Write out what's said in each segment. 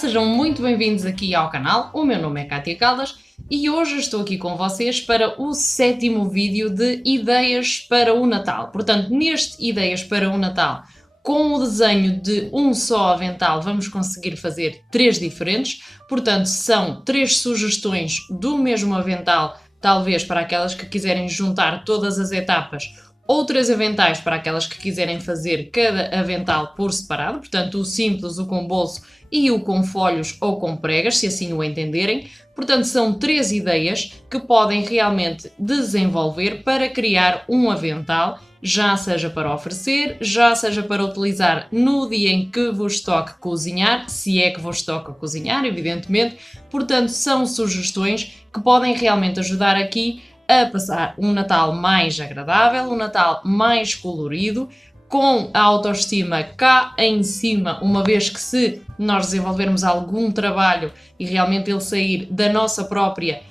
sejam muito bem-vindos aqui ao canal. O meu nome é Kátia Caldas e hoje estou aqui com vocês para o 7º vídeo de Ideias para o Natal. Portanto, neste Ideias para o Natal, com o desenho de um só avental, vamos conseguir fazer 3 diferentes. Portanto, são 3 sugestões do mesmo avental, talvez para aquelas que quiserem juntar todas as etapas, ou 3 aventais para aquelas que quiserem fazer cada avental por separado, portanto o simples, o com bolso e o com folhos ou com pregas, se assim o entenderem. Portanto, são 3 ideias que podem realmente desenvolver para criar um avental, já seja para oferecer, já seja para utilizar no dia em que vos toque cozinhar, se é que vos toca cozinhar, evidentemente. Portanto, são sugestões que podem realmente ajudar aqui a passar um Natal mais agradável, um Natal mais colorido, com a autoestima cá em cima, uma vez que se nós desenvolvermos algum trabalho e realmente ele sair da nossa própria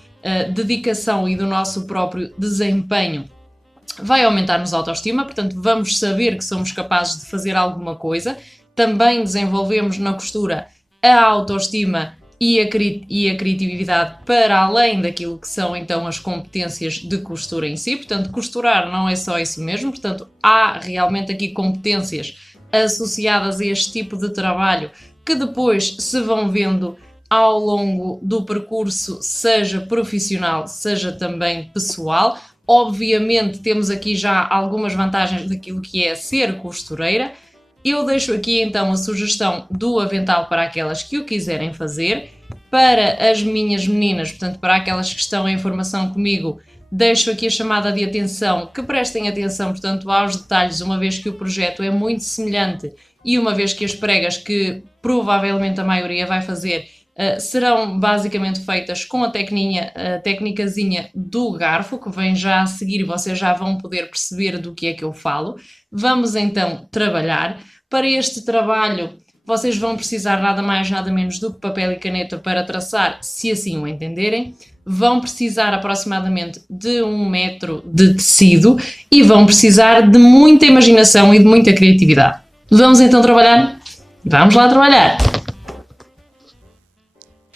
dedicação e do nosso próprio desempenho, vai aumentar-nos a autoestima, portanto vamos saber que somos capazes de fazer alguma coisa. Também desenvolvemos na costura a autoestima e a criatividade para além daquilo que são então as competências de costura em si. Portanto, costurar não é só isso mesmo, portanto há realmente aqui competências associadas a este tipo de trabalho que depois se vão vendo ao longo do percurso, seja profissional, seja também pessoal. Obviamente temos aqui já algumas vantagens daquilo que é ser costureira. Eu deixo aqui então a sugestão do avental para aquelas que o quiserem fazer. Para as minhas meninas, portanto para aquelas que estão em formação comigo, deixo aqui a chamada de atenção, que prestem atenção, portanto, aos detalhes, uma vez que o projeto é muito semelhante e uma vez que as pregas que provavelmente a maioria vai fazer serão basicamente feitas com a técnicazinha do garfo, que vem já a seguir, vocês já vão poder perceber do que é que eu falo. Vamos então trabalhar. Para este trabalho, vocês vão precisar nada mais, nada menos do que papel e caneta para traçar, se assim o entenderem. Vão precisar aproximadamente de 1 metro de tecido e vão precisar de muita imaginação e de muita criatividade. Vamos então trabalhar? Vamos lá trabalhar!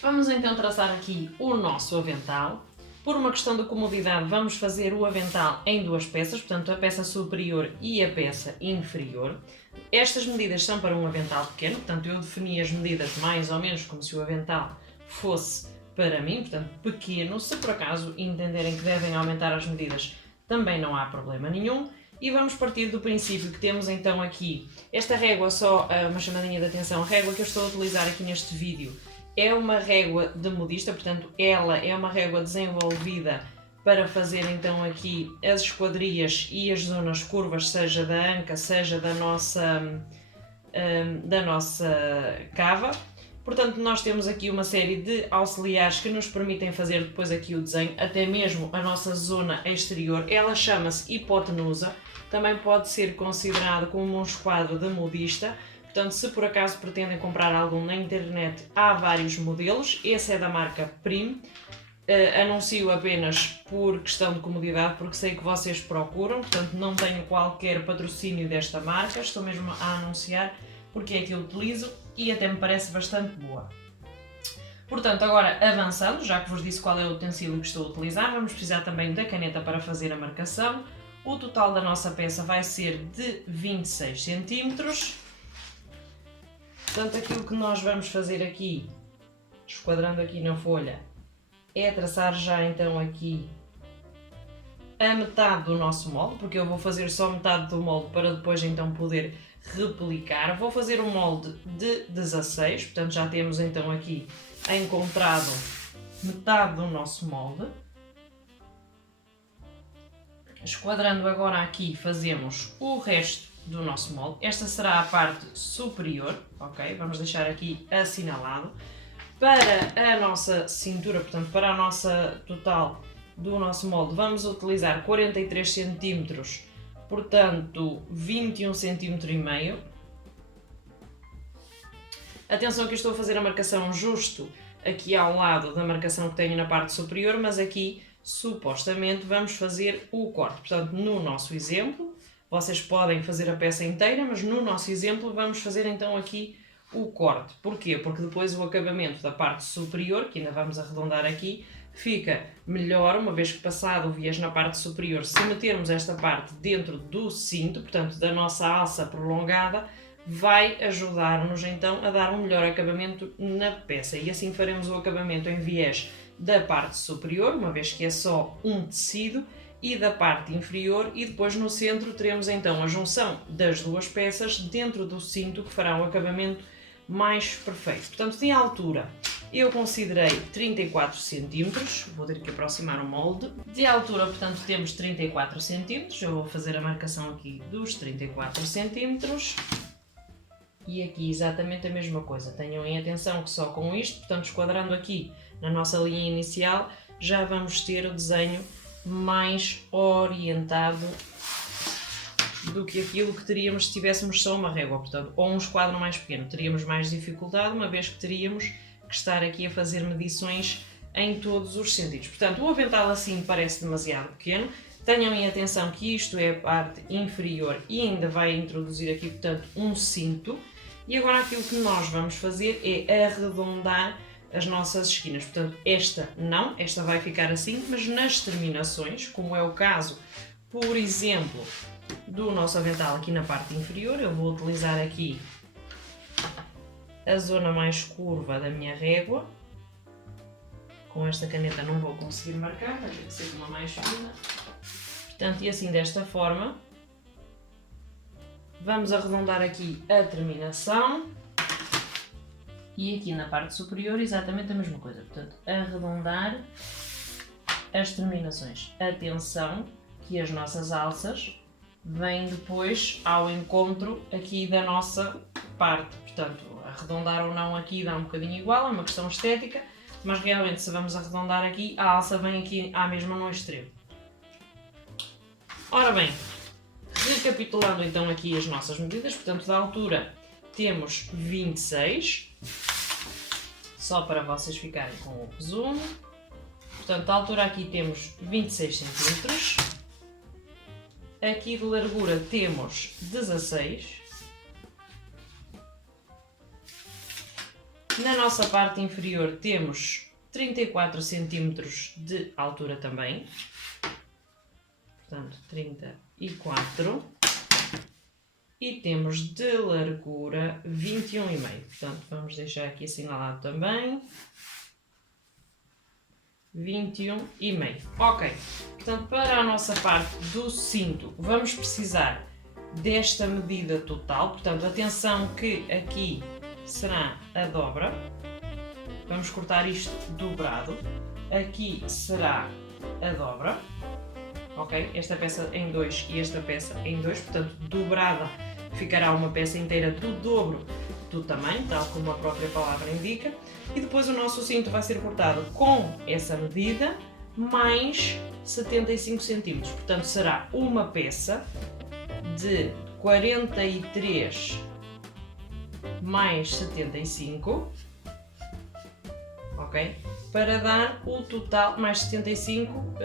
Vamos então traçar aqui o nosso avental. Por uma questão de comodidade, vamos fazer o avental em 2 peças, portanto a peça superior e a peça inferior. Estas medidas são para um avental pequeno, portanto eu defini as medidas mais ou menos como se o avental fosse para mim, portanto pequeno. Se por acaso entenderem que devem aumentar as medidas, também não há problema nenhum. E vamos partir do princípio que temos então aqui esta régua, só uma chamadinha de atenção, a régua que eu estou a utilizar aqui neste vídeo é uma régua de modista, portanto ela é uma régua desenvolvida para fazer então aqui as esquadrias e as zonas curvas, seja da anca, seja da nossa cava. Portanto, nós temos aqui uma série de auxiliares que nos permitem fazer depois aqui o desenho, até mesmo a nossa zona exterior. Ela chama-se hipotenusa, também pode ser considerado como um esquadro de modista. Portanto, se por acaso pretendem comprar algum na internet, há vários modelos. Esse é da marca Prim. Anuncio apenas por questão de comodidade, porque sei que vocês procuram. Portanto, não tenho qualquer patrocínio desta marca. Estou mesmo a anunciar porque é que eu utilizo e até me parece bastante boa. Portanto, agora avançando, já que vos disse qual é o utensílio que estou a utilizar, vamos precisar também da caneta para fazer a marcação. O total da nossa peça vai ser de 26 cm. Portanto, aquilo que nós vamos fazer aqui, esquadrando aqui na folha, é traçar já então aqui a metade do nosso molde, porque eu vou fazer só metade do molde para depois então poder replicar. Vou fazer um molde de 16, portanto já temos então aqui encontrado metade do nosso molde. Esquadrando agora aqui, fazemos o resto do nosso molde. Esta será a parte superior, ok? Vamos deixar aqui assinalado. Para a nossa cintura, portanto para a nossa total do nosso molde, vamos utilizar 43 cm, portanto 21 cm e meio. Atenção que eu estou a fazer a marcação justo aqui ao lado da marcação que tenho na parte superior, mas aqui supostamente vamos fazer o corte. Portanto, no nosso exemplo, vocês podem fazer a peça inteira, mas no nosso exemplo vamos fazer então aqui o corte. Porquê? Porque depois o acabamento da parte superior, que ainda vamos arredondar aqui, fica melhor, uma vez que passado o viés na parte superior. Se metermos esta parte dentro do cinto, portanto da nossa alça prolongada, vai ajudar-nos então a dar um melhor acabamento na peça. E assim faremos o acabamento em viés da parte superior, uma vez que é só um tecido, e da parte inferior, e depois no centro teremos então a junção das duas peças dentro do cinto, que fará um acabamento mais perfeito. Portanto, de altura eu considerei 34 cm, vou ter que aproximar o molde. De altura, portanto, temos 34 cm, eu vou fazer a marcação aqui dos 34 cm. E aqui exatamente a mesma coisa, tenham em atenção que só com isto, portanto esquadrando aqui na nossa linha inicial, já vamos ter o desenho mais orientado do que aquilo que teríamos se tivéssemos só uma régua, portanto, ou um esquadro mais pequeno. Teríamos mais dificuldade, uma vez que teríamos que estar aqui a fazer medições em todos os sentidos. Portanto, o avental assim parece demasiado pequeno. Tenham em atenção que isto é a parte inferior e ainda vai introduzir aqui, portanto, um cinto. E agora aquilo que nós vamos fazer é arredondar as nossas esquinas. Portanto, esta não, esta vai ficar assim, mas nas terminações, como é o caso, por exemplo, do nosso avental aqui na parte inferior, eu vou utilizar aqui a zona mais curva da minha régua. Com esta caneta não vou conseguir marcar, vai ter que ser uma mais fina. Portanto, e assim desta forma, vamos arredondar aqui a terminação. E aqui na parte superior exatamente a mesma coisa, portanto, arredondar as terminações. Atenção que as nossas alças vêm depois ao encontro aqui da nossa parte, portanto, arredondar ou não aqui dá um bocadinho igual, é uma questão estética, mas realmente se vamos arredondar aqui, a alça vem aqui à mesma no extremo. Ora bem, recapitulando então aqui as nossas medidas, portanto, da altura temos 26, só para vocês ficarem com o resumo. Portanto, da altura aqui temos 26 cm, aqui de largura temos 16, na nossa parte inferior temos 34 cm de altura também, portanto 34, e temos de largura 21,5, portanto vamos deixar aqui assinalado também, 21,5. Ok, portanto para a nossa parte do cinto vamos precisar desta medida total, portanto atenção que aqui será a dobra, vamos cortar isto dobrado, aqui será a dobra, ok? Esta peça em 2 e esta peça em 2, portanto dobrada ficará uma peça inteira do dobro do tamanho, tal como a própria palavra indica, e depois o nosso cinto vai ser cortado com essa medida mais 75 cm, portanto será uma peça de 43 mais 75, ok? Para dar o total, mais 75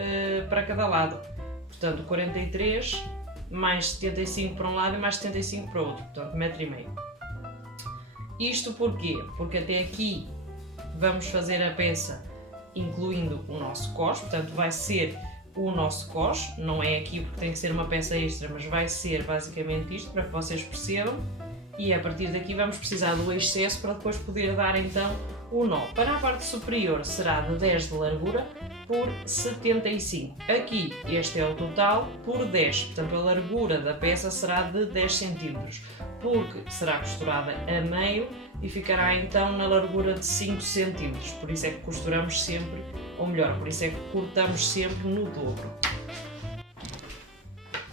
para cada lado, portanto 43 mais 75 para um lado e mais 75 para o outro, portanto 1,5 m. Isto porquê? Porque até aqui vamos fazer a peça incluindo o nosso cos, portanto vai ser o nosso cos, não é aqui porque tem que ser uma peça extra, mas vai ser basicamente isto para que vocês percebam, e a partir daqui vamos precisar do excesso para depois poder dar então o nó. Para a parte superior será de 10 de largura por 75. Aqui este é o total por 10, portanto a largura da peça será de 10 cm, porque será costurada a meio e ficará então na largura de 5 cm, por isso é que costuramos sempre, ou melhor, por isso é que cortamos sempre no dobro.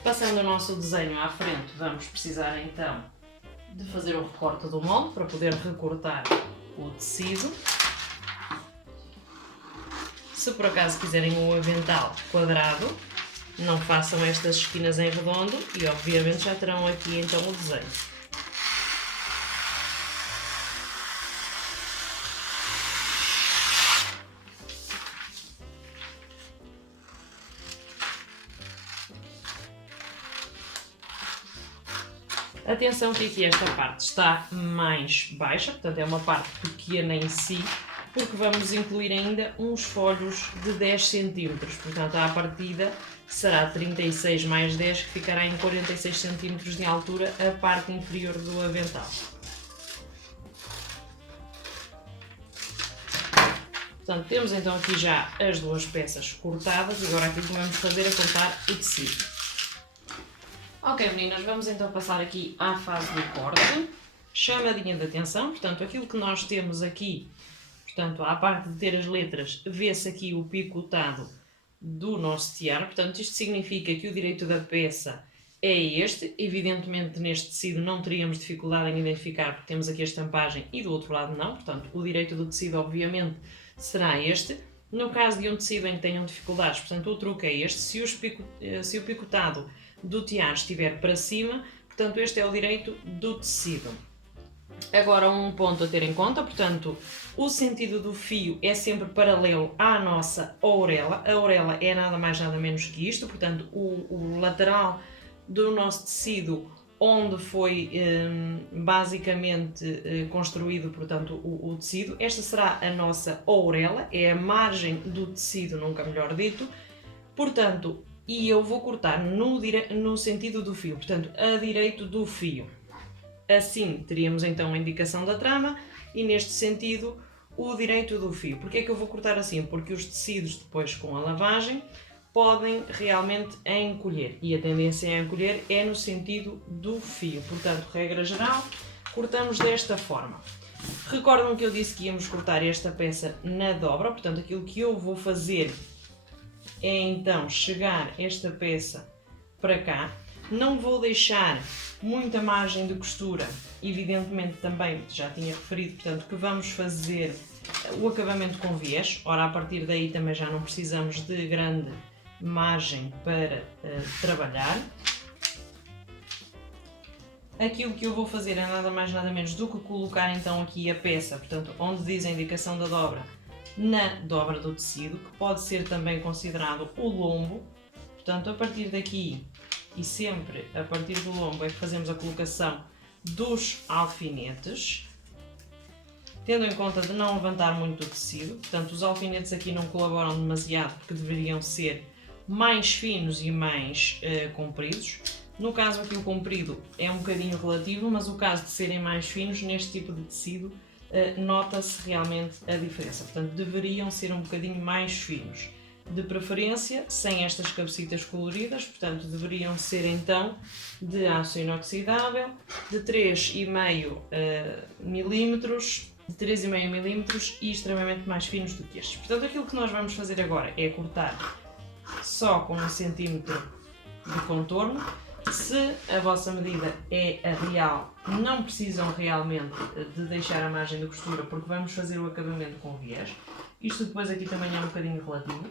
Passando o nosso desenho à frente, vamos precisar então de fazer o recorte do molde para poder recortar o tecido. Se por acaso quiserem um avental quadrado, não façam estas esquinas em redondo e obviamente já terão aqui então o desenho. Atenção que aqui esta parte está mais baixa, portanto é uma parte pequena em si, porque vamos incluir ainda uns folhos de 10 cm, portanto à partida será 36 mais 10, que ficará em 46 cm de altura a parte inferior do avental. Portanto, temos então aqui já as duas peças cortadas, agora aquilo que vamos fazer é cortar o tecido. Ok meninas, vamos então passar aqui à fase do corte. Chamadinha de atenção, portanto aquilo que nós temos aqui, portanto à parte de ter as letras, vê-se aqui o picotado do nosso tiara, portanto isto significa que o direito da peça é este. Evidentemente neste tecido não teríamos dificuldade em identificar, porque temos aqui a estampagem e do outro lado não, portanto o direito do tecido obviamente será este. No caso de um tecido em que tenham dificuldades, portanto o truque é este, se o picotado do tiara estiver para cima, portanto este é o direito do tecido. Agora um ponto a ter em conta, portanto o sentido do fio é sempre paralelo à nossa orelha. A orelha é nada mais nada menos que isto, portanto o lateral do nosso tecido onde foi basicamente construído, portanto, o tecido. Esta será a nossa orelha, é a margem do tecido, nunca melhor dito. Portanto, e eu vou cortar no sentido do fio, portanto, a direito do fio. Assim, teríamos então a indicação da trama e neste sentido o direito do fio. Porquê é que eu vou cortar assim? Porque os tecidos depois com a lavagem podem realmente encolher e a tendência a encolher é no sentido do fio. Portanto, regra geral, cortamos desta forma. Recordam que eu disse que íamos cortar esta peça na dobra, portanto aquilo que eu vou fazer é então chegar esta peça para cá. Não vou deixar muita margem de costura, evidentemente também já tinha referido, portanto, que vamos fazer o acabamento com viés. Ora, a partir daí também já não precisamos de grande margem para trabalhar. Aquilo que eu vou fazer é nada mais nada menos do que colocar então aqui a peça, portanto, onde diz a indicação da dobra, na dobra do tecido, que pode ser também considerado o lombo. Portanto, a partir daqui e sempre a partir do lombo é que fazemos a colocação dos alfinetes, tendo em conta de não levantar muito o tecido. Portanto, os alfinetes aqui não colaboram demasiado porque deveriam ser mais finos e mais compridos. No caso aqui o comprido é um bocadinho relativo, mas o caso de serem mais finos neste tipo de tecido nota-se realmente a diferença. Portanto, deveriam ser um bocadinho mais finos. De preferência sem estas cabecitas coloridas, portanto deveriam ser então de aço inoxidável de 3,5 milímetros, e extremamente mais finos do que estes. Portanto, aquilo que nós vamos fazer agora é cortar só com 1 centímetro de contorno. Se a vossa medida é a real, não precisam realmente de deixar a margem de costura, porque vamos fazer o acabamento com viés. Isto depois aqui também é um bocadinho relativo.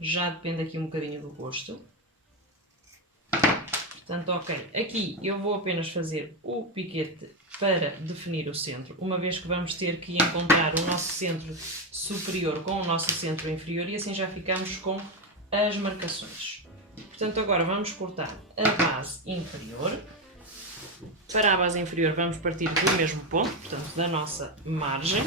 Já depende aqui um bocadinho do gosto. Portanto, ok. Aqui eu vou apenas fazer o piquete para definir o centro, uma vez que vamos ter que encontrar o nosso centro superior com o nosso centro inferior e assim já ficamos com as marcações. Portanto, agora vamos cortar a base inferior. Para a base inferior vamos partir do mesmo ponto, portanto, da nossa margem.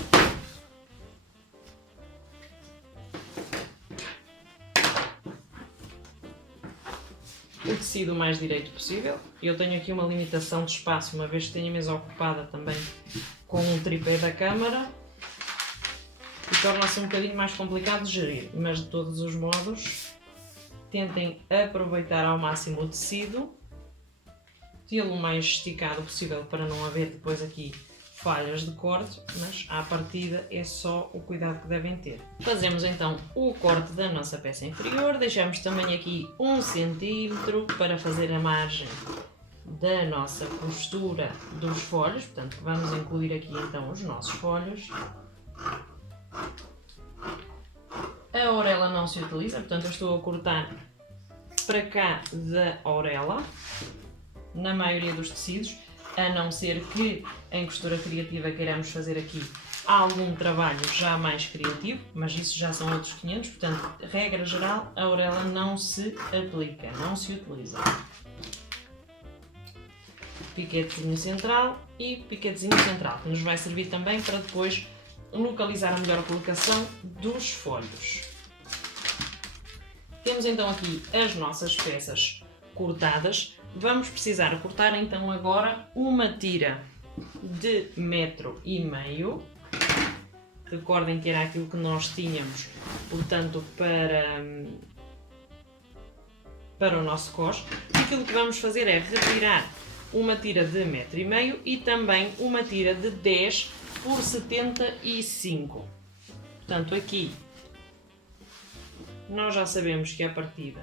O tecido o mais direito possível. Eu tenho aqui uma limitação de espaço, uma vez que tenho a mesa ocupada também com um tripé da câmara, e torna-se um bocadinho mais complicado de gerir, mas de todos os modos tentem aproveitar ao máximo o tecido, tê-lo o mais esticado possível para não haver depois aqui falhas de corte, mas à partida é só o cuidado que devem ter. Fazemos então o corte da nossa peça inferior, deixamos também aqui 1 centímetro para fazer a margem da nossa costura dos folhos, portanto vamos incluir aqui então os nossos folhos. A orelha não se utiliza, portanto eu estou a cortar para cá da orelha, na maioria dos tecidos, a não ser que em costura criativa queiramos fazer aqui algum trabalho já mais criativo, mas isso já são outros 500, portanto, regra geral, a orelha não se aplica, não se utiliza. piquetezinho central e piquetezinho central, que nos vai servir também para depois localizar a melhor colocação dos folhos. Temos então aqui as nossas peças cortadas. Vamos precisar cortar então agora uma tira de 1,5 metro. Recordem que era aquilo que nós tínhamos, portanto, para o nosso cos. Aquilo que vamos fazer é retirar uma tira de 1,5 metro e também uma tira de 10 por 75. Portanto, aqui nós já sabemos que à partida,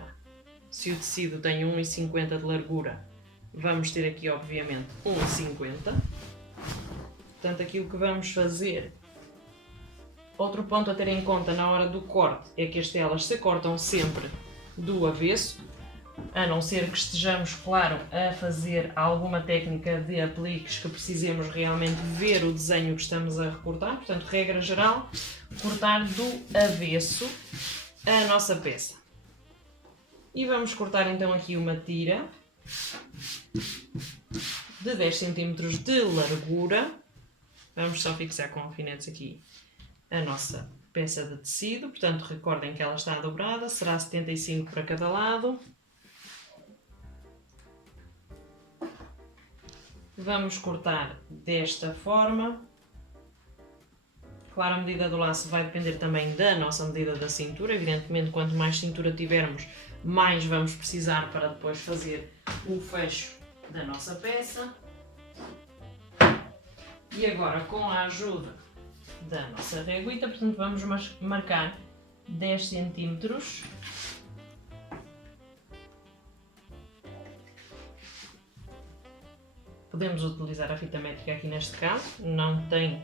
se o tecido tem 1,50 de largura, vamos ter aqui obviamente 1,50. Portanto, aquilo que vamos fazer, outro ponto a ter em conta na hora do corte, é que as telas se cortam sempre do avesso, a não ser que estejamos, claro, a fazer alguma técnica de apliques que precisemos realmente ver o desenho que estamos a recortar. Portanto, regra geral, cortar do avesso a nossa peça. E vamos cortar então aqui uma tira de 10 cm de largura. Vamos só fixar com alfinetes aqui a nossa peça de tecido. Portanto, recordem que ela está dobrada, será 75 para cada lado. Vamos cortar desta forma. Claro, a medida do laço vai depender também da nossa medida da cintura. Evidentemente, quanto mais cintura tivermos, mais vamos precisar para depois fazer o fecho da nossa peça. E agora, com a ajuda da nossa reguita, portanto, vamos marcar 10 centímetros. Podemos utilizar a fita métrica aqui neste caso, não tem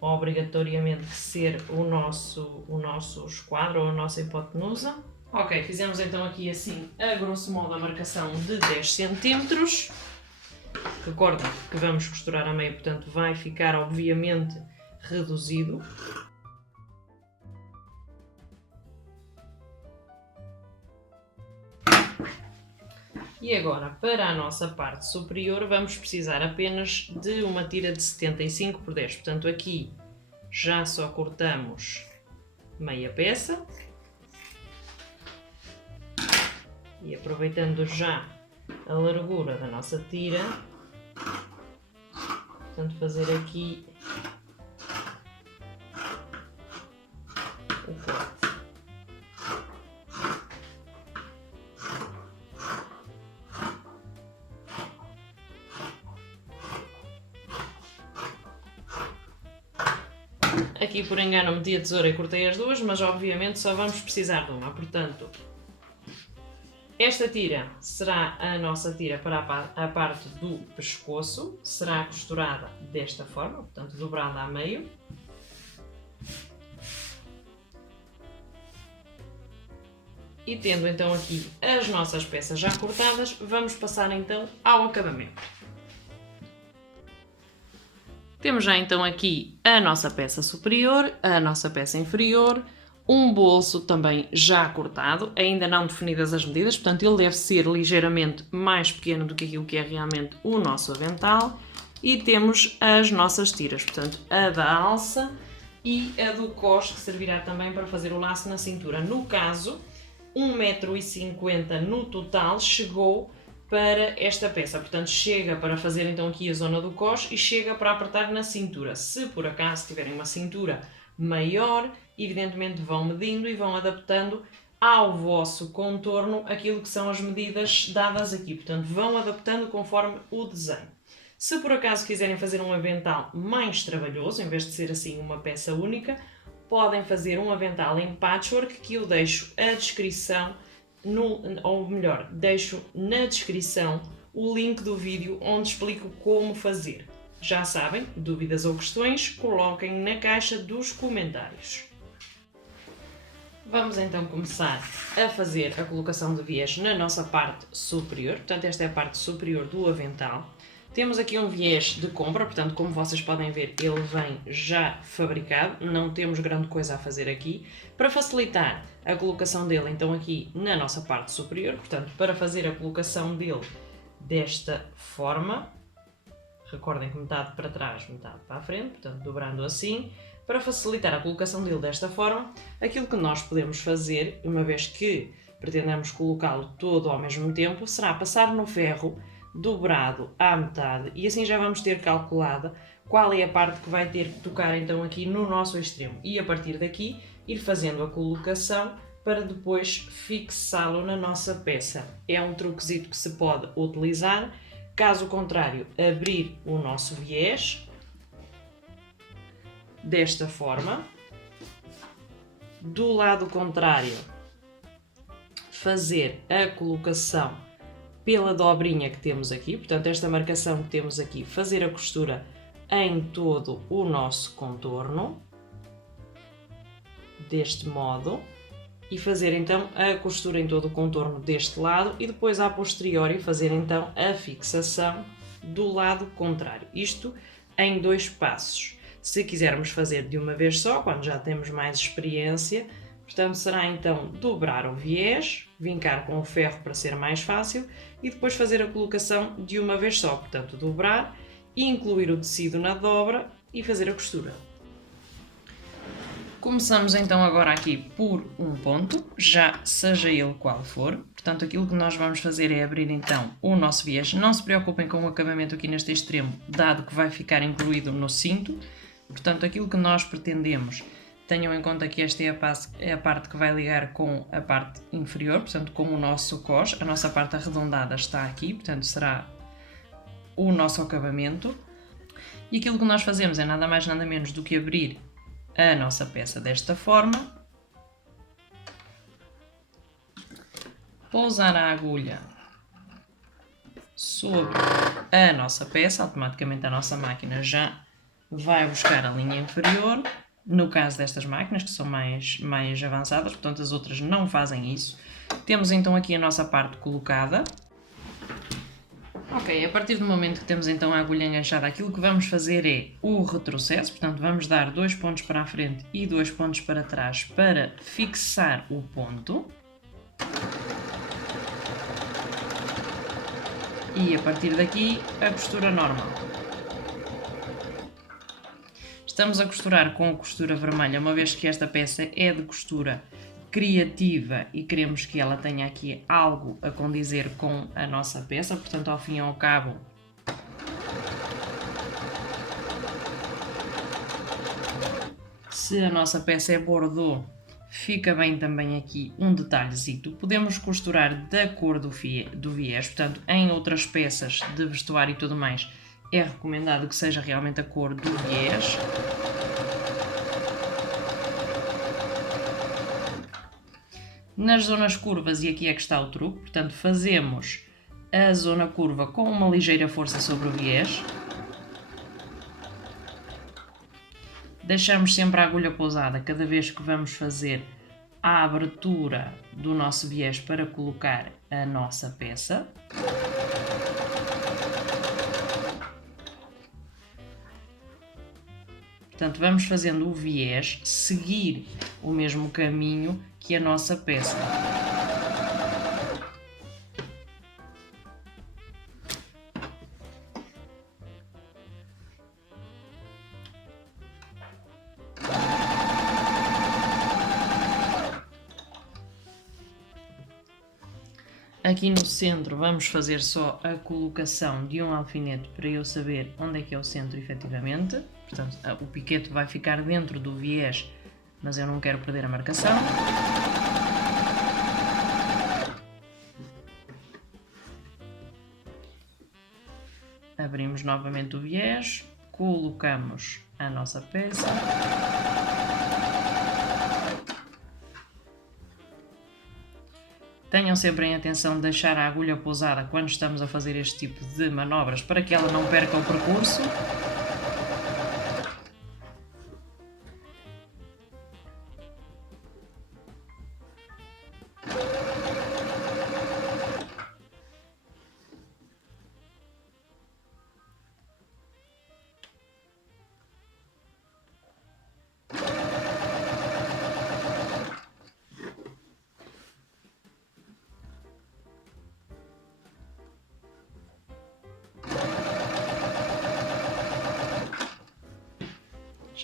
obrigatoriamente que ser o nosso esquadro ou a nossa hipotenusa. Ok, fizemos então aqui assim, a grosso modo, a marcação de 10 centímetros. Recordem que vamos costurar a meio, portanto vai ficar obviamente reduzido. E agora, para a nossa parte superior, vamos precisar apenas de uma tira de 75 por 10. Portanto, aqui já só cortamos meia peça. E aproveitando já a largura da nossa tira, portanto, fazer aqui o corte. Aqui por engano meti a tesoura e cortei as duas, mas obviamente só vamos precisar de uma. Portanto, esta tira será a nossa tira para a parte do pescoço, será costurada desta forma, portanto dobrada a meio. E tendo então aqui as nossas peças já cortadas, vamos passar então ao acabamento. Temos já então aqui a nossa peça superior, a nossa peça inferior, um bolso também já cortado, ainda não definidas as medidas, portanto ele deve ser ligeiramente mais pequeno do que aquilo que é realmente o nosso avental. E temos as nossas tiras, portanto a da alça e a do cos, que servirá também para fazer o laço na cintura. No caso, 1,50 m no total chegou para esta peça, portanto chega para fazer então aqui a zona do cos e chega para apertar na cintura. Se por acaso tiverem uma cintura maior, evidentemente vão medindo e vão adaptando ao vosso contorno aquilo que são as medidas dadas aqui, portanto vão adaptando conforme o desenho. Se por acaso quiserem fazer um avental mais trabalhoso, em vez de ser assim uma peça única, podem fazer um avental em patchwork, que eu deixo a descrição, ou melhor, deixo na descrição o link do vídeo onde explico como fazer. Já sabem, dúvidas ou questões, coloquem na caixa dos comentários. Vamos então começar a fazer a colocação de viés na nossa parte superior, portanto esta é a parte superior do avental. Temos aqui um viés de compra, portanto como vocês podem ver ele vem já fabricado, não temos grande coisa a fazer aqui. Para facilitar a colocação dele então aqui na nossa parte superior, portanto para fazer a colocação dele desta forma, recordem que metade para trás, metade para a frente, portanto dobrando assim. Para facilitar a colocação dele desta forma, aquilo que nós podemos fazer, uma vez que pretendemos colocá-lo todo ao mesmo tempo, será passar no ferro dobrado à metade e assim já vamos ter calculada qual é a parte que vai ter que tocar então aqui no nosso extremo e a partir daqui ir fazendo a colocação para depois fixá-lo na nossa peça. É um truquezito que se pode utilizar, caso contrário abrir o nosso viés desta forma, do lado contrário fazer a colocação pela dobrinha que temos aqui, portanto esta marcação que temos aqui, fazer a costura em todo o nosso contorno, deste modo, e fazer então a costura em todo o contorno deste lado e depois a posteriori fazer então a fixação do lado contrário, isto em 2 passos. Se quisermos fazer de uma vez só, quando já temos mais experiência, portanto será então dobrar o viés, vincar com o ferro para ser mais fácil e depois fazer a colocação de uma vez só, portanto dobrar, incluir o tecido na dobra e fazer a costura. Começamos então agora aqui por um ponto, já seja ele qual for, portanto aquilo que nós vamos fazer é abrir então o nosso viés, não se preocupem com o acabamento aqui neste extremo, dado que vai ficar incluído no cinto. Portanto, aquilo que nós pretendemos, tenham em conta que esta é a parte que vai ligar com a parte inferior, portanto com o nosso cós, a nossa parte arredondada está aqui, portanto será o nosso acabamento. E aquilo que nós fazemos é nada mais nada menos do que abrir a nossa peça desta forma, pousar a agulha sobre a nossa peça, automaticamente a nossa máquina já vai buscar a linha inferior, no caso destas máquinas que são mais avançadas, portanto as outras não fazem isso. Temos então aqui a nossa parte colocada. Ok, a partir do momento que temos então a agulha enganchada, aquilo que vamos fazer é o retrocesso, portanto vamos dar 2 pontos para a frente e 2 pontos para trás para fixar o ponto. E a partir daqui a costura normal. Estamos a costurar com a costura vermelha, uma vez que esta peça é de costura criativa e queremos que ela tenha aqui algo a condizer com a nossa peça, portanto ao fim e ao cabo se a nossa peça é bordô, fica bem também aqui um detalhezito. Podemos costurar da cor do viés, portanto em outras peças de vestuário e tudo mais é recomendado que seja realmente a cor do viés. Nas zonas curvas, e aqui é que está o truque, portanto fazemos a zona curva com uma ligeira força sobre o viés. Deixamos sempre a agulha pousada cada vez que vamos fazer a abertura do nosso viés para colocar a nossa peça. Portanto, vamos fazendo o viés seguir o mesmo caminho que a nossa peça. Aqui no centro vamos fazer só a colocação de um alfinete para eu saber onde é que é o centro efetivamente. Portanto, o piquete vai ficar dentro do viés, mas eu não quero perder a marcação. Abrimos novamente o viés, colocamos a nossa peça. Tenham sempre em atenção de deixar a agulha pousada quando estamos a fazer este tipo de manobras para que ela não perca o percurso.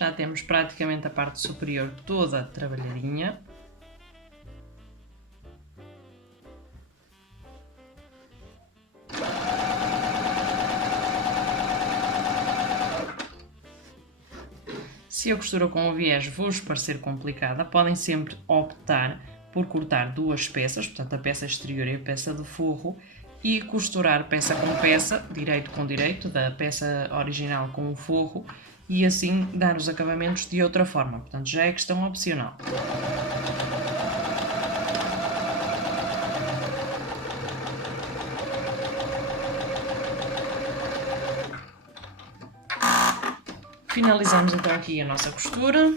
Já temos praticamente a parte superior toda trabalhadinha. Se a costura com o viés vos parecer complicada, podem sempre optar por cortar duas peças, portanto a peça exterior e a peça de forro, e costurar peça com peça, direito com direito, da peça original com o forro, e assim dar os acabamentos de outra forma, portanto já é questão opcional. Finalizamos então aqui a nossa costura.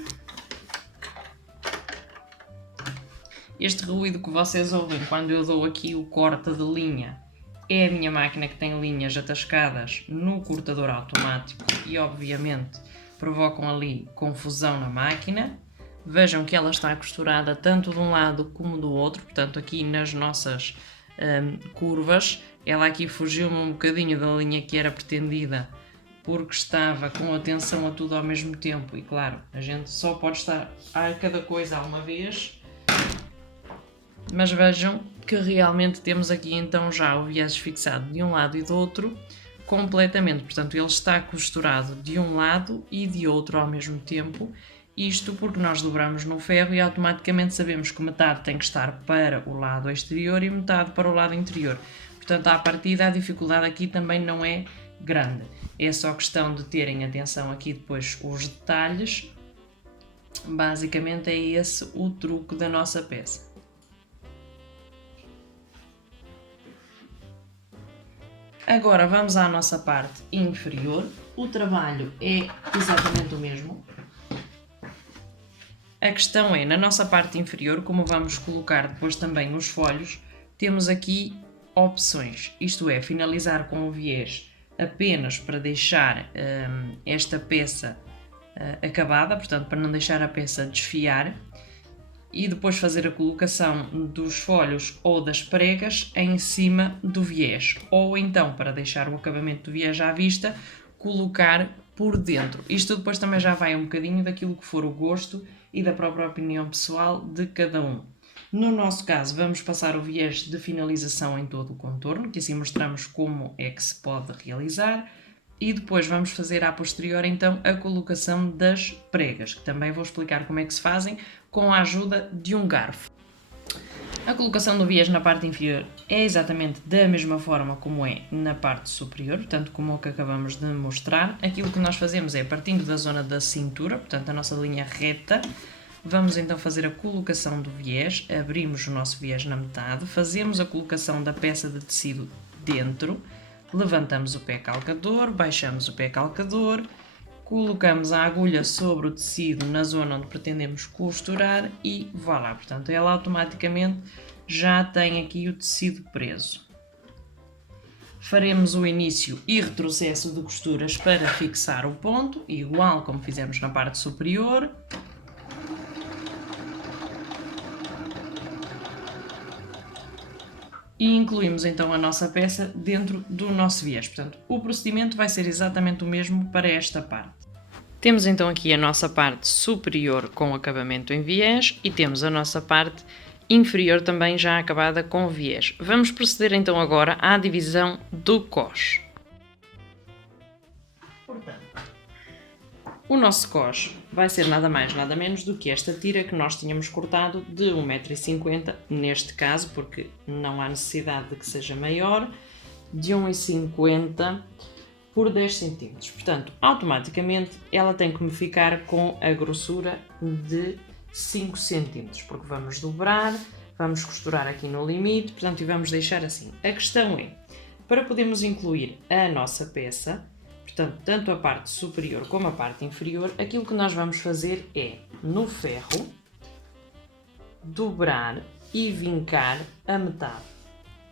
Este ruído que vocês ouvem quando eu dou aqui o corte de linha é a minha máquina que tem linhas atascadas no cortador automático e obviamente provocam ali confusão na máquina. Vejam que ela está costurada tanto de um lado como do outro, portanto aqui nas nossas curvas, ela aqui fugiu-me um bocadinho da linha que era pretendida, porque estava com atenção a tudo ao mesmo tempo e claro, a gente só pode estar a cada coisa a uma vez, mas vejam que realmente temos aqui então já o viés fixado de um lado e do outro completamente, portanto ele está costurado de um lado e de outro ao mesmo tempo, isto porque nós dobramos no ferro e automaticamente sabemos que metade tem que estar para o lado exterior e metade para o lado interior, portanto à partida a dificuldade aqui também não é grande. É só questão de terem atenção aqui depois os detalhes. Basicamente é esse o truque da nossa peça. Agora vamos à nossa parte inferior. O trabalho é exatamente o mesmo. A questão é, na nossa parte inferior, como vamos colocar depois também os folhos, temos aqui opções. Isto é, finalizar com o viés apenas para deixar esta peça acabada, portanto para não deixar a peça desfiar, e depois fazer a colocação dos folhos ou das pregas em cima do viés, ou então para deixar o acabamento do viés à vista, colocar por dentro. Isto depois também já vai um bocadinho daquilo que for o gosto e da própria opinião pessoal de cada um. No nosso caso, vamos passar o viés de finalização em todo o contorno, que assim mostramos como é que se pode realizar, e depois vamos fazer a posterior então a colocação das pregas, que também vou explicar como é que se fazem com a ajuda de um garfo. A colocação do viés na parte inferior é exatamente da mesma forma como é na parte superior, portanto como o que acabamos de mostrar. Aquilo que nós fazemos é, partindo da zona da cintura, portanto a nossa linha reta, vamos então fazer a colocação do viés, abrimos o nosso viés na metade, fazemos a colocação da peça de tecido dentro, levantamos o pé calcador, baixamos o pé calcador, colocamos a agulha sobre o tecido na zona onde pretendemos costurar e voilà, portanto ela automaticamente já tem aqui o tecido preso. Faremos o início e retrocesso de costuras para fixar o ponto, igual como fizemos na parte superior. E incluímos então a nossa peça dentro do nosso viés. Portanto, o procedimento vai ser exatamente o mesmo para esta parte. Temos então aqui a nossa parte superior com acabamento em viés e temos a nossa parte inferior também já acabada com viés. Vamos proceder então agora à divisão do cós. Portanto, o nosso cós vai ser nada mais nada menos do que esta tira que nós tínhamos cortado de 1,50 m, neste caso, porque não há necessidade de que seja maior, de 1,50 m por 10 cm. Portanto, automaticamente ela tem que me ficar com a grossura de 5 cm, porque vamos dobrar, vamos costurar aqui no limite, portanto, e vamos deixar assim. A questão é, para podermos incluir a nossa peça, portanto, tanto a parte superior como a parte inferior, aquilo que nós vamos fazer é, no ferro, dobrar e vincar a metade.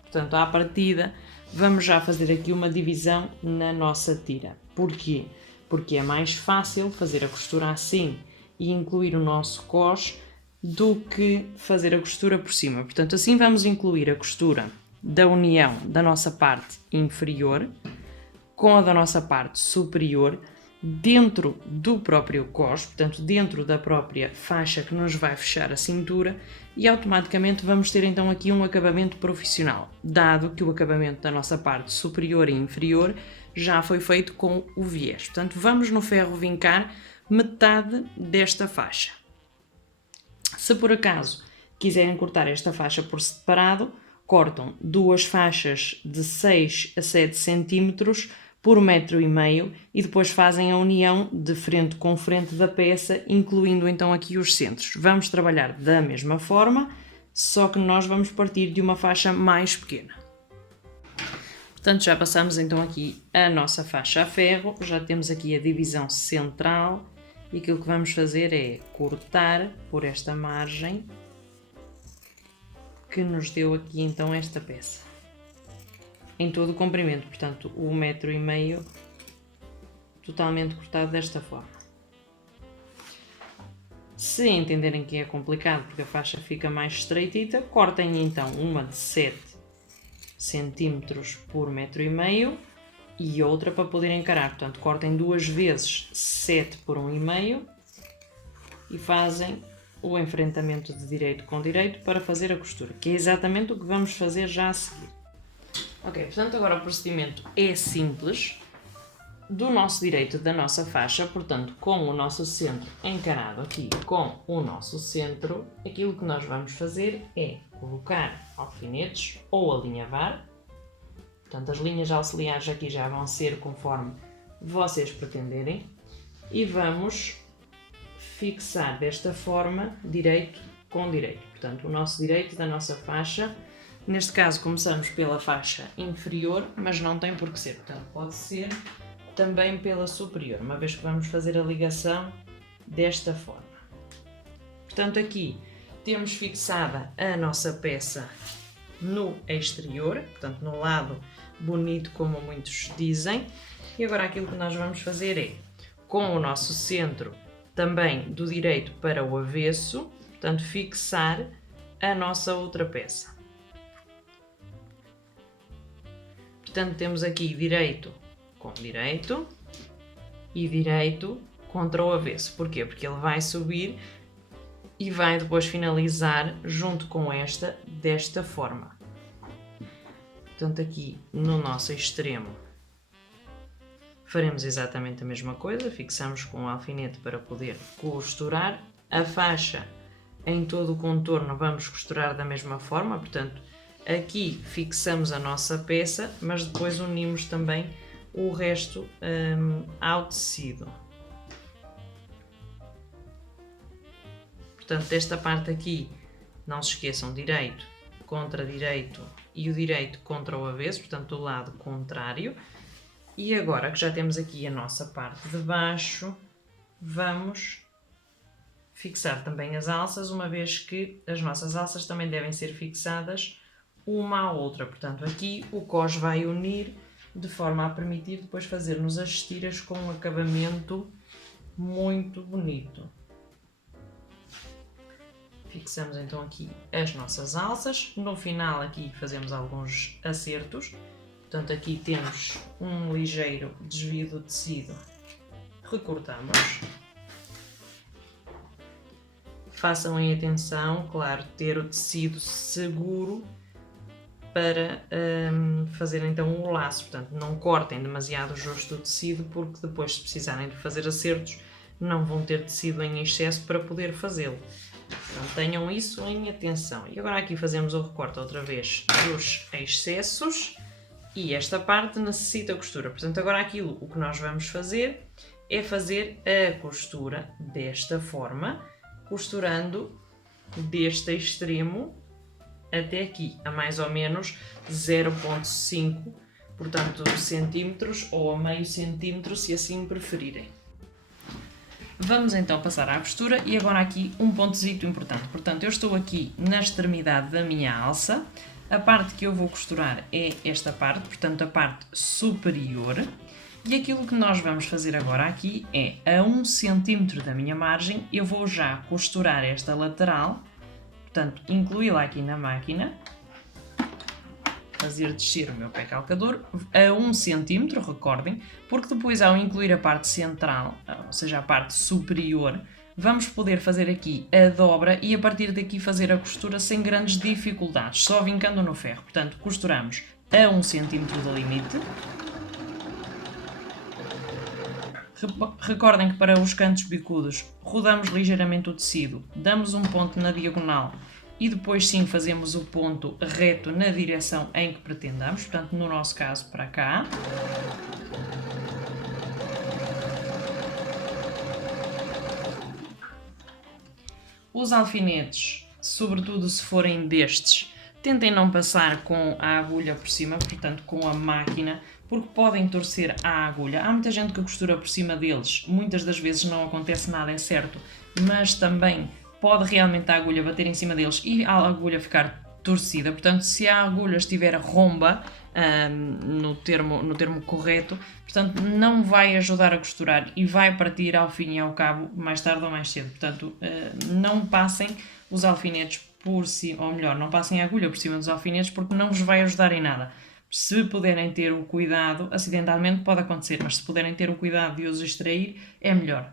Portanto, à partida, vamos já fazer aqui uma divisão na nossa tira. Porquê? Porque é mais fácil fazer a costura assim e incluir o nosso cós do que fazer a costura por cima. Portanto, assim vamos incluir a costura da união da nossa parte inferior com a da nossa parte superior, dentro do próprio cos, portanto dentro da própria faixa que nos vai fechar a cintura, e automaticamente vamos ter então aqui um acabamento profissional, dado que o acabamento da nossa parte superior e inferior já foi feito com o viés. Portanto, vamos no ferro vincar metade desta faixa. Se por acaso quiserem cortar esta faixa por separado, cortam duas faixas de 6 a 7 cm por 1,5 m e depois fazem a união de frente com frente da peça, incluindo então aqui os centros. Vamos trabalhar da mesma forma, só que nós vamos partir de uma faixa mais pequena. Portanto, já passamos então aqui a nossa faixa a ferro, já temos aqui a divisão central e aquilo que vamos fazer é cortar por esta margem que nos deu aqui então esta peça. Em todo o comprimento, portanto, o 1,5 m totalmente cortado desta forma. Se entenderem que é complicado porque a faixa fica mais estreitita, cortem então uma de 7 cm por 1,5 m e outra para poderem encarar. Portanto, cortem duas vezes 7 por 1,5 m e fazem o enfrentamento de direito com direito para fazer a costura, que é exatamente o que vamos fazer já a seguir. Ok, portanto agora o procedimento é simples. Do nosso direito da nossa faixa, portanto com o nosso centro encarado aqui com o nosso centro, aquilo que nós vamos fazer é colocar alfinetes ou alinhavar. Portanto as linhas auxiliares aqui já vão ser conforme vocês pretenderem e vamos fixar desta forma direito com direito. Portanto o nosso direito da nossa faixa. Neste caso começamos pela faixa inferior, mas não tem por que ser, portanto pode ser também pela superior, uma vez que vamos fazer a ligação desta forma. Portanto aqui temos fixada a nossa peça no exterior, portanto no lado bonito como muitos dizem, e agora aquilo que nós vamos fazer é, com o nosso centro também do direito para o avesso, portanto fixar a nossa outra peça. Portanto, temos aqui direito com direito e direito contra o avesso. Porquê? Porque ele vai subir e vai depois finalizar junto com esta, desta forma. Portanto, aqui no nosso extremo faremos exatamente a mesma coisa, fixamos com o alfinete para poder costurar. A faixa em todo o contorno vamos costurar da mesma forma, portanto, aqui fixamos a nossa peça, mas depois unimos também o resto ao tecido. Portanto, desta parte aqui, não se esqueçam, direito contra direito e o direito contra o avesso, portanto, do lado contrário. E agora que já temos aqui a nossa parte de baixo, vamos fixar também as alças, uma vez que as nossas alças também devem ser fixadas uma à outra. Portanto, aqui o cos vai unir de forma a permitir depois fazermos as tiras com um acabamento muito bonito. Fixamos então aqui as nossas alças. No final aqui fazemos alguns acertos. Portanto, aqui temos um ligeiro desvio do tecido. Recortamos. Façam em atenção, claro, ter o tecido seguro para fazer então o laço. Portanto, não cortem demasiado justo o tecido, porque depois, se precisarem de fazer acertos, não vão ter tecido em excesso para poder fazê-lo. Então, tenham isso em atenção. E agora aqui fazemos o recorte outra vez dos excessos e esta parte necessita costura. Portanto, agora aquilo o que nós vamos fazer é fazer a costura desta forma, costurando deste extremo até aqui, a mais ou menos 0,5, portanto, centímetros ou a meio centímetro, se assim preferirem. Vamos então passar à costura e agora aqui um pontozito importante. Portanto, eu estou aqui na extremidade da minha alça. A parte que eu vou costurar é esta parte, portanto, a parte superior. E aquilo que nós vamos fazer agora aqui é, a 1 cm da minha margem, eu vou já costurar esta lateral. Portanto, incluí-la aqui na máquina fazer descer o meu pé calcador a 1 cm, recordem, porque depois ao incluir a parte central, ou seja, a parte superior, vamos poder fazer aqui a dobra e a partir daqui fazer a costura sem grandes dificuldades, só vincando no ferro. Portanto, costuramos a 1 cm do limite. Recordem que para os cantos bicudos rodamos ligeiramente o tecido, damos um ponto na diagonal e depois sim fazemos o ponto reto na direção em que pretendamos, portanto no nosso caso para cá. Os alfinetes, sobretudo se forem destes, tentem não passar com a agulha por cima, portanto com a máquina, porque podem torcer a agulha. Há muita gente que costura por cima deles, muitas das vezes não acontece nada, é certo, mas também pode realmente a agulha bater em cima deles e a agulha ficar torcida. Portanto, se a agulha estiver romba, no termo correto, portanto não vai ajudar a costurar e vai partir ao fim e ao cabo mais tarde ou mais cedo. Portanto, não passem os alfinetes por cima, ou melhor, não passem a agulha por cima dos alfinetes porque não vos vai ajudar em nada. Se puderem ter o cuidado, acidentalmente pode acontecer, mas se puderem ter o cuidado de os extrair, é melhor.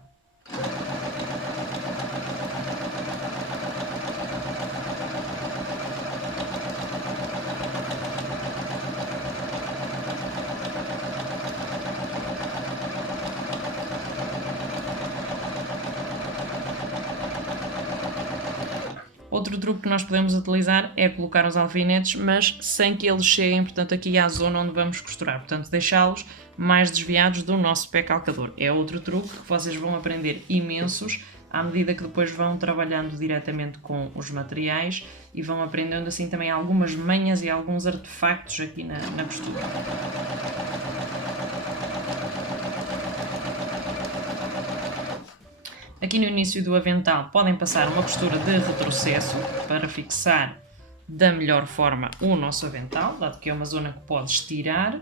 Outro truque que nós podemos utilizar é colocar os alfinetes, mas sem que eles cheguem, portanto, aqui à zona onde vamos costurar. Portanto, deixá-los mais desviados do nosso pé calcador. É outro truque que vocês vão aprender imensos à medida que depois vão trabalhando diretamente com os materiais e vão aprendendo assim também algumas manhas e alguns artefactos aqui na costura. Aqui no início do avental podem passar uma costura de retrocesso para fixar da melhor forma o nosso avental, dado que é uma zona que pode estirar.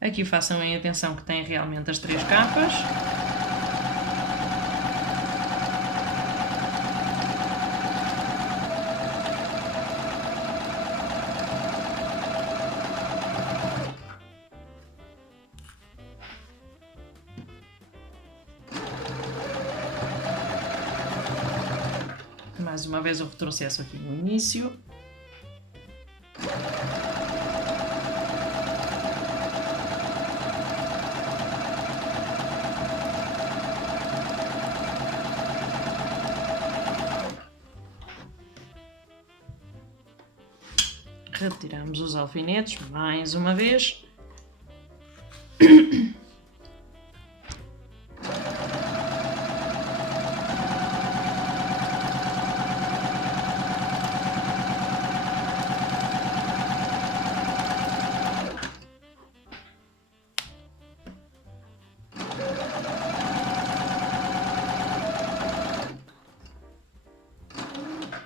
Aqui façam em atenção que tem realmente as 3 capas. Mais uma vez o retrocesso aqui no início. Retiramos os alfinetes mais uma vez.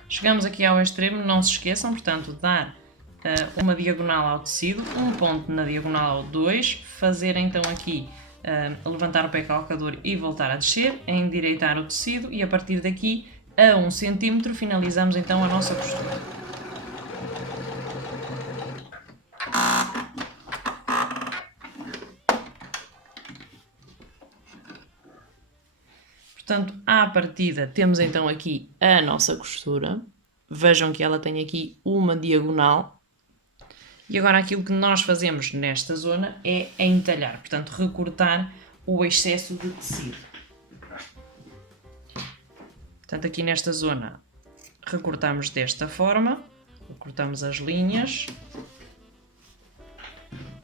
Chegamos aqui ao extremo, não se esqueçam, portanto, dar uma diagonal ao tecido, um ponto na diagonal ao 2, fazer então aqui levantar o pé calcador e voltar a descer, endireitar o tecido e a partir daqui a 1 cm finalizamos então a nossa costura. Portanto, à partida temos então aqui a nossa costura. Vejam que ela tem aqui uma diagonal. E agora aquilo que nós fazemos nesta zona é entalhar, portanto recortar o excesso de tecido. Portanto aqui nesta zona recortamos desta forma, recortamos as linhas.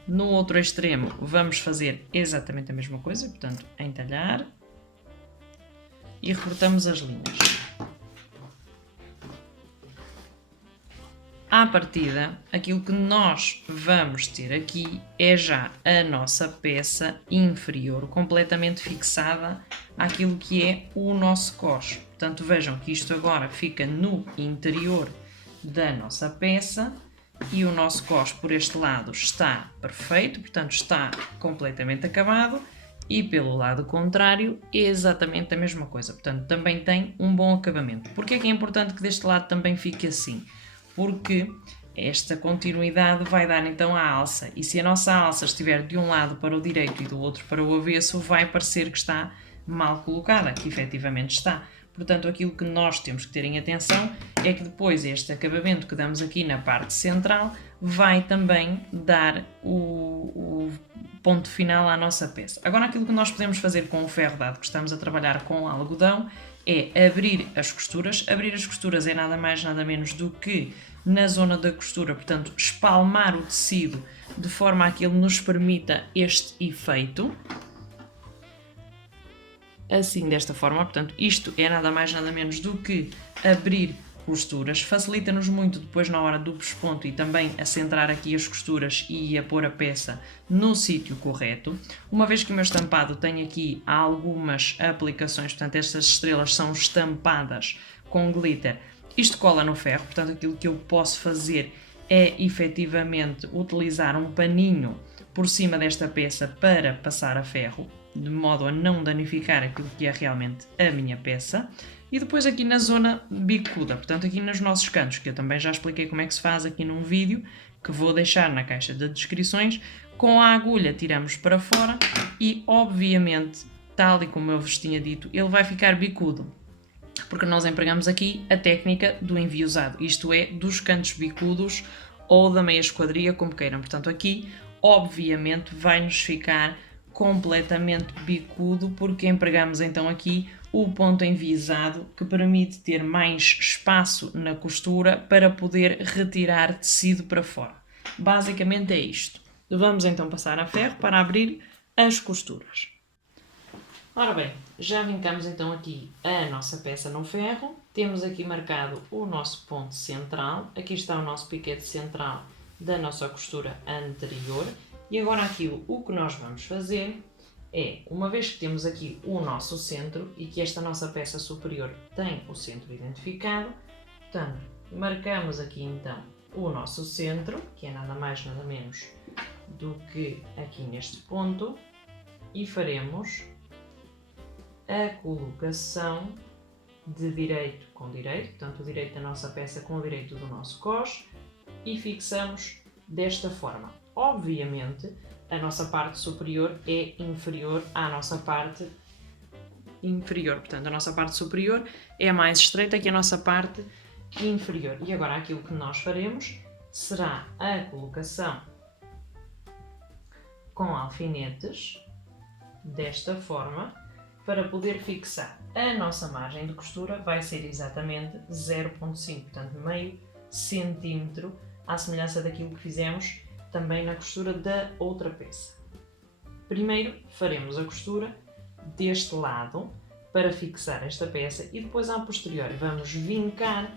No outro extremo vamos fazer exatamente a mesma coisa, portanto entalhar e recortamos as linhas. À partida, aquilo que nós vamos ter aqui é já a nossa peça inferior, completamente fixada àquilo que é o nosso coxe. Portanto, vejam que isto agora fica no interior da nossa peça E o nosso cos por este lado está perfeito, portanto está completamente acabado. E pelo lado contrário é exatamente a mesma coisa, portanto também tem um bom acabamento. Porquê é que é importante que deste lado também fique assim? Porque esta continuidade vai dar então a alça, e se a nossa alça estiver de um lado para o direito e do outro para o avesso, vai parecer que está mal colocada, que efetivamente está. Portanto, aquilo que nós temos que ter em atenção é que depois este acabamento que damos aqui na parte central vai também dar o ponto final à nossa peça. Agora, aquilo que nós podemos fazer com o ferro, dado que estamos a trabalhar com algodão, é abrir as costuras. Abrir as costuras é nada mais nada menos do que na zona da costura, portanto, espalmar o tecido de forma a que ele nos permita este efeito. Assim, desta forma, portanto, isto é nada mais nada menos do que abrir costuras, facilita-nos muito depois na hora do pesponto e também a centrar aqui as costuras e a pôr a peça no sítio correto. Uma vez que o meu estampado tem aqui algumas aplicações, portanto estas estrelas são estampadas com glitter, isto cola no ferro, portanto aquilo que eu posso fazer é efetivamente utilizar um paninho por cima desta peça para passar a ferro, de modo a não danificar aquilo que é realmente a minha peça. E depois aqui na zona bicuda, portanto aqui nos nossos cantos, que eu também já expliquei como é que se faz aqui num vídeo, que vou deixar na caixa de descrições, com a agulha tiramos para fora e obviamente, tal e como eu vos tinha dito, ele vai ficar bicudo, porque nós empregamos aqui a técnica do enviosado, isto é, dos cantos bicudos ou da meia esquadria, como queiram. Portanto aqui, obviamente, vai-nos ficar completamente bicudo, porque empregamos então aqui o ponto enviesado, que permite ter mais espaço na costura para poder retirar tecido para fora. Basicamente é isto. Vamos então passar a ferro para abrir as costuras. Ora bem, já vincamos então aqui a nossa peça no ferro. Temos aqui marcado o nosso ponto central. Aqui está o nosso piquete central da nossa costura anterior. E agora aquilo, o que nós vamos fazer é, uma vez que temos aqui o nosso centro e que esta nossa peça superior tem o centro identificado, portanto, marcamos aqui então o nosso centro, que é nada mais nada menos do que aqui neste ponto, e faremos a colocação de direito com direito, portanto o direito da nossa peça com o direito do nosso cos, e fixamos desta forma. Obviamente, a nossa parte superior é inferior à nossa parte inferior. Portanto, a nossa parte superior é mais estreita que a nossa parte inferior. E agora aquilo que nós faremos será a colocação com alfinetes, desta forma, para poder fixar. A nossa margem de costura vai ser exatamente 0,5, portanto meio centímetro, à semelhança daquilo que fizemos também na costura da outra peça. Primeiro faremos a costura deste lado para fixar esta peça e depois a posteriori vamos vincar,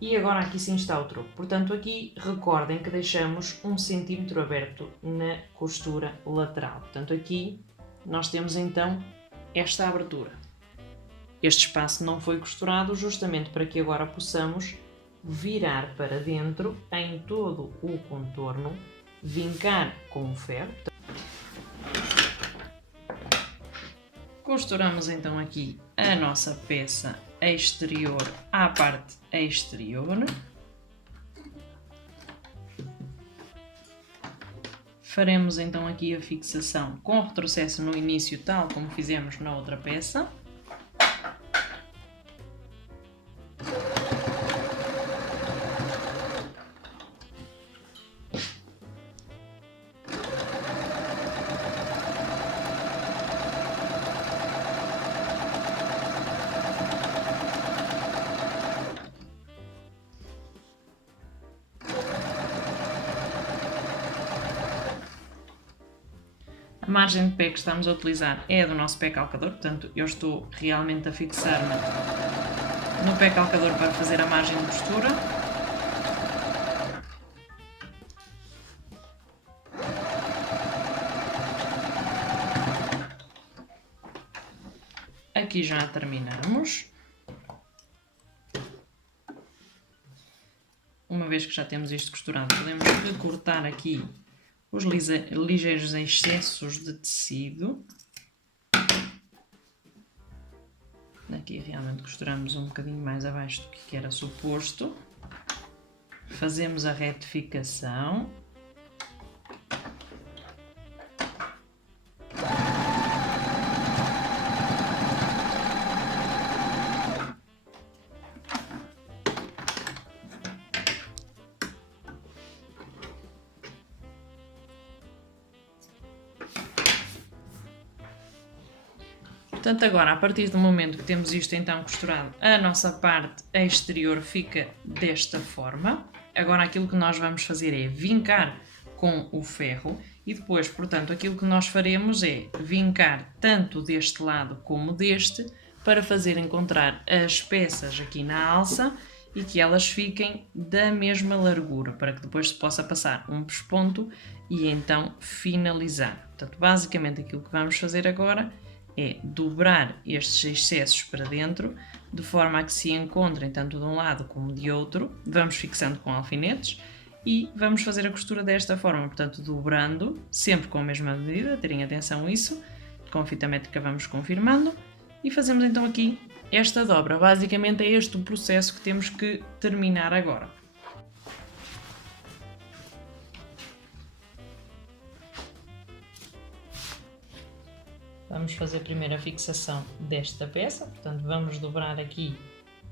e agora aqui sim está o truque. Portanto aqui recordem que deixamos 1 centímetro aberto na costura lateral. Portanto aqui nós temos então esta abertura. Este espaço não foi costurado justamente para que agora possamos virar para dentro em todo o contorno, vincar com o ferro. Costuramos então aqui a nossa peça exterior à parte exterior. Faremos então aqui a fixação com retrocesso no início, tal como fizemos na outra peça. A margem de pé que estamos a utilizar é do nosso pé calcador, portanto eu estou realmente a fixar-me no pé calcador para fazer a margem de costura. Aqui já terminamos. Uma vez que já temos isto costurado, podemos recortar aqui os ligeiros excessos de tecido. Aqui realmente costuramos um bocadinho mais abaixo do que era suposto. Fazemos a retificação. Portanto, agora, a partir do momento que temos isto então costurado, a nossa parte exterior fica desta forma. Agora aquilo que nós vamos fazer é vincar com o ferro e depois, portanto, aquilo que nós faremos é vincar tanto deste lado como deste para fazer encontrar as peças aqui na alça e que elas fiquem da mesma largura, para que depois se possa passar um pesponto e então finalizar. Portanto, basicamente aquilo que vamos fazer agora é dobrar estes excessos para dentro, de forma a que se encontrem tanto de um lado como de outro. Vamos fixando com alfinetes e vamos fazer a costura desta forma, portanto dobrando, sempre com a mesma medida, terem atenção a isso, com a fita métrica vamos confirmando e fazemos então aqui esta dobra. Basicamente é este o processo que temos que terminar agora. Vamos fazer primeiro a fixação desta peça, portanto vamos dobrar aqui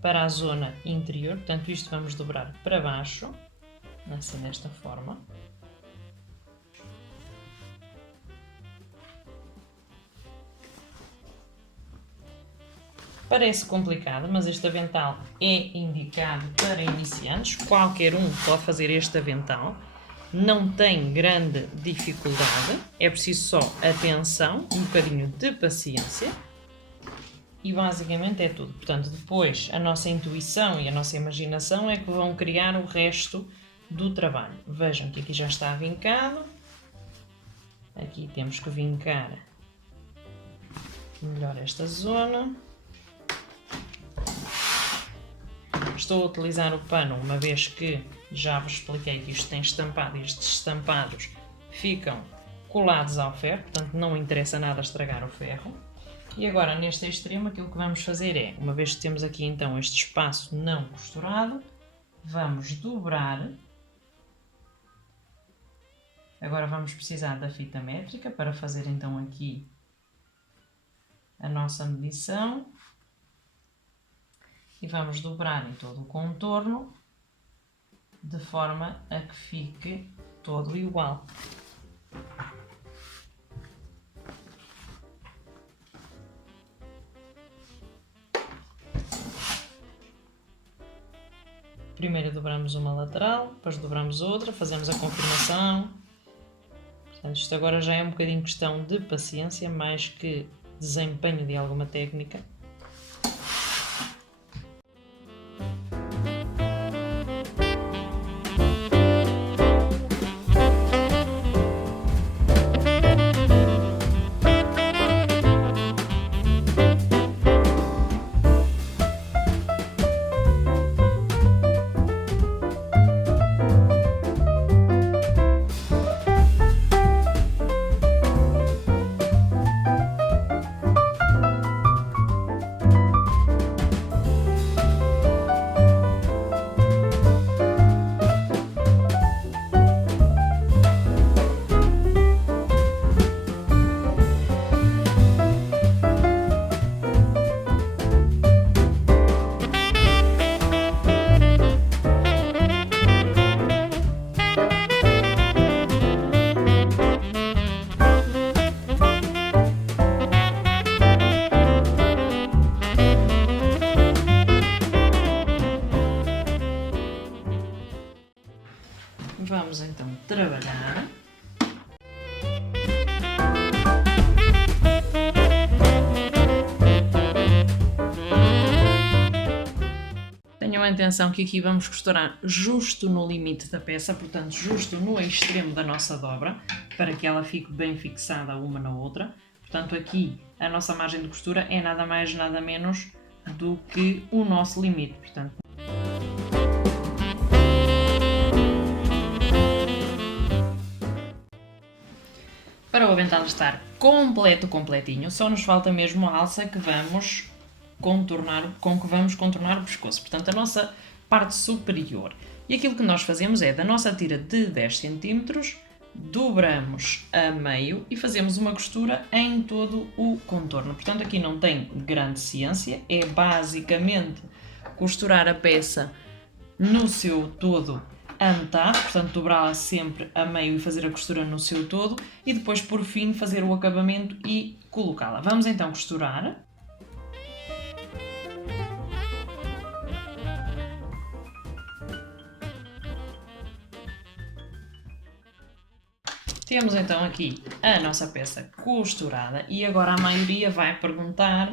para a zona interior, portanto isto vamos dobrar para baixo, assim desta forma. Parece complicado, mas este avental é indicado para iniciantes, qualquer um pode fazer este avental. Não tem grande dificuldade, é preciso só atenção, um bocadinho de paciência e basicamente é tudo. Portanto, depois a nossa intuição e a nossa imaginação é que vão criar o resto do trabalho. Vejam que aqui já está vincado, aqui temos que vincar melhor esta zona. Estou a utilizar o pano, uma vez que já vos expliquei que isto tem estampado e estes estampados ficam colados ao ferro, portanto não interessa nada estragar o ferro. E agora neste extremo aquilo que vamos fazer é, uma vez que temos aqui então este espaço não costurado, vamos dobrar. Agora vamos precisar da fita métrica para fazer então aqui a nossa medição. E vamos dobrar em todo o contorno, de forma a que fique todo igual. Primeiro dobramos uma lateral, depois dobramos outra, fazemos a confirmação. Portanto, isto agora já é um bocadinho questão de paciência, mais que desempenho de alguma técnica. Vamos então trabalhar. Tenham atenção que aqui vamos costurar justo no limite da peça, portanto justo no extremo da nossa dobra, para que ela fique bem fixada uma na outra. Portanto aqui a nossa margem de costura é nada mais nada menos do que o nosso limite. Portanto, para o avental estar completinho, só nos falta mesmo a alça que vamos contornar, com que vamos contornar o pescoço, portanto a nossa parte superior. E aquilo que nós fazemos é, da nossa tira de 10 cm, dobramos a meio e fazemos uma costura em todo o contorno. Portanto aqui não tem grande ciência, é basicamente costurar a peça no seu todo a metade, portanto dobrá-la sempre a meio e fazer a costura no seu todo e depois por fim fazer o acabamento e colocá-la. Vamos então costurar. Temos então aqui a nossa peça costurada e agora a maioria vai perguntar,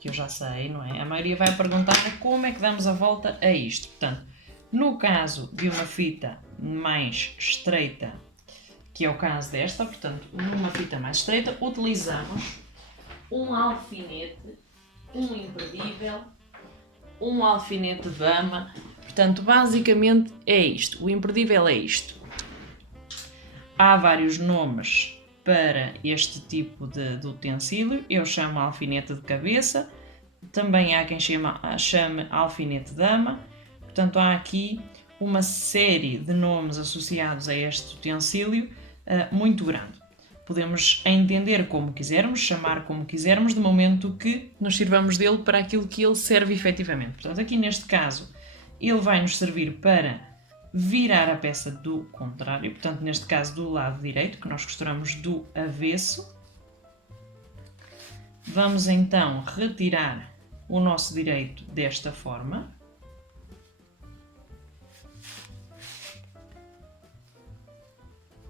que eu já sei, não é? A maioria vai perguntar como é que damos a volta a isto. Portanto, no caso de uma fita mais estreita, que é o caso desta, portanto, numa fita mais estreita, utilizamos um alfinete, um imperdível, um alfinete dama. Portanto, basicamente é isto. O imperdível é isto. Há vários nomes para este tipo de utensílio. Eu chamo alfinete de cabeça, também há quem chame alfinete dama. Portanto, há aqui uma série de nomes associados a este utensílio muito grande. Podemos entender como quisermos, chamar como quisermos, de momento que nos sirvamos dele para aquilo que ele serve efetivamente. Portanto, aqui neste caso, ele vai nos servir para virar a peça do contrário, portanto neste caso do lado direito, que nós costuramos do avesso. Vamos então retirar o nosso direito desta forma.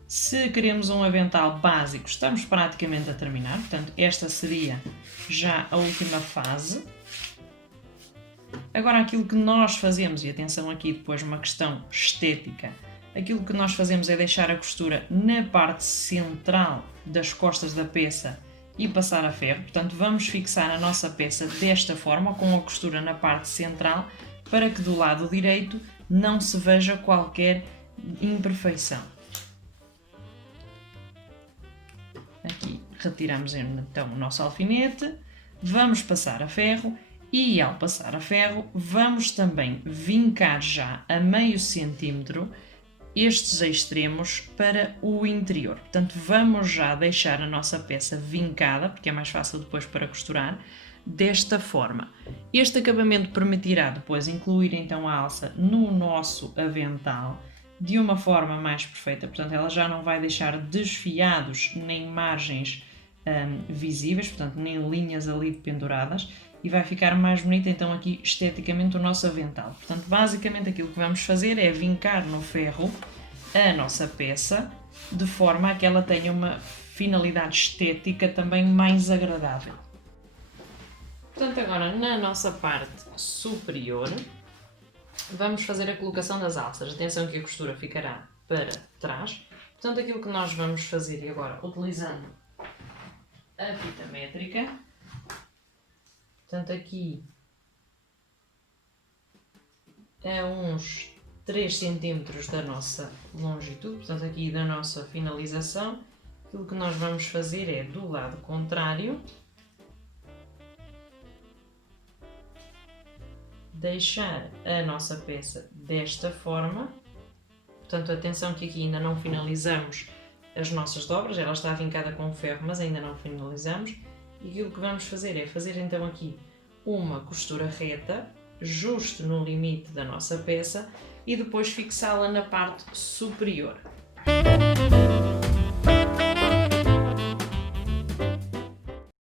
Se queremos um avental básico, estamos praticamente a terminar, portanto esta seria já a última fase. Agora aquilo que nós fazemos, e atenção aqui depois uma questão estética, aquilo que nós fazemos é deixar a costura na parte central das costas da peça e passar a ferro, portanto vamos fixar a nossa peça desta forma, com a costura na parte central, para que do lado direito não se veja qualquer imperfeição. Aqui retiramos então o nosso alfinete, vamos passar a ferro. E ao passar a ferro, vamos também vincar já a meio centímetro estes extremos para o interior. Portanto, vamos já deixar a nossa peça vincada, porque é mais fácil depois para costurar, desta forma. Este acabamento permitirá depois incluir então a alça no nosso avental de uma forma mais perfeita. Portanto, ela já não vai deixar desfiados nem margens visíveis, portanto, nem linhas ali penduradas. E vai ficar mais bonito então aqui esteticamente o nosso avental. Portanto, basicamente aquilo que vamos fazer é vincar no ferro a nossa peça de forma a que ela tenha uma finalidade estética também mais agradável. Portanto, agora na nossa parte superior vamos fazer a colocação das alças. Atenção que a costura ficará para trás. Portanto, aquilo que nós vamos fazer e agora utilizando a fita métrica. Portanto, aqui a uns 3 cm da nossa longitude, portanto aqui da nossa finalização, aquilo que nós vamos fazer é do lado contrário, deixar a nossa peça desta forma. Portanto, atenção que aqui ainda não finalizamos as nossas dobras, ela está vincada com ferro, mas ainda não finalizamos. E aquilo que vamos fazer é fazer então aqui uma costura reta, justo no limite da nossa peça, e depois fixá-la na parte superior.